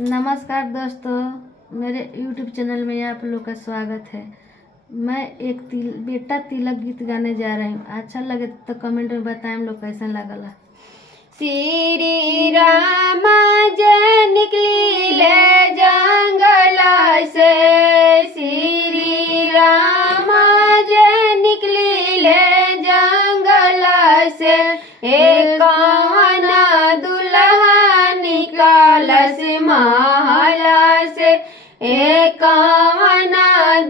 नमस्कार दोस्तों, मेरे YouTube चैनल में आप लोग का स्वागत है। मैं एक बेटा तिलक गीत गाने जा रही हूँ। अच्छा लगे तो कमेंट में बताएं हम लोग कैसा लगला। श्री राम जय निकली ले जंगल से, श्री राम जय निकली ले जंगल से, एक दुल्हा निकाल से महल से, एक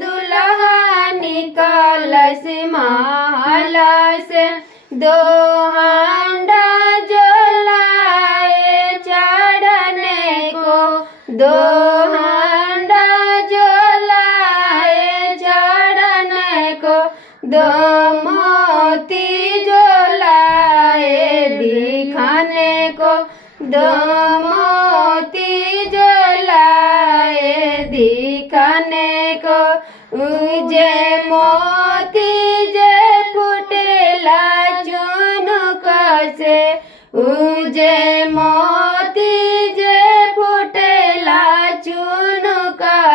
दुल्हा निकाल से महल से, दो हांडा दो हांडा जलाए चढ़ने को, दो मोती जलाए दिखाने को, दो मोती जलाए दिखाने को, उजे मोती जे फुटेला चुनुक से, उजे मोती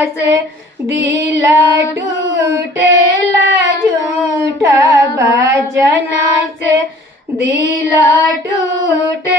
से, दिला टूटेला झूठा भजन से, दिला टूटे